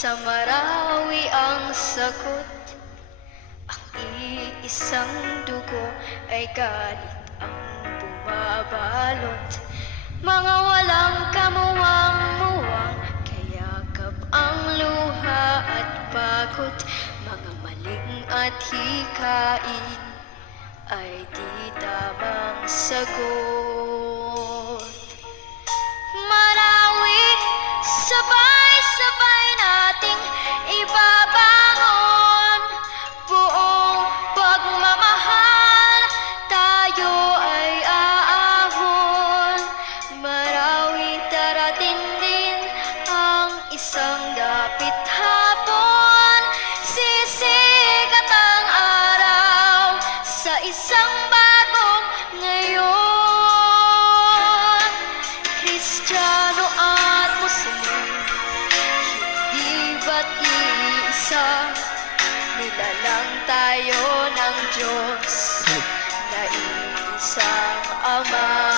Sa Marawi ang sagot, ang iisang dugo ay galit ang bumabalot. Mga walang kamuwang-muwang, kayakap ang luha at pagod. Mga maling at hikain ay di tamang sagot. Marawi, sabay-sabay nating ibabangon buong pagmamahal, tayo ay aahon. Marawi, darating din ang isang dapit hapon, sisikat ang araw sa isang bagong ngayon. Kristiyano at Muslim, hindi ba't iisa? Nilalang tayo ng Diyos na iisang Ama.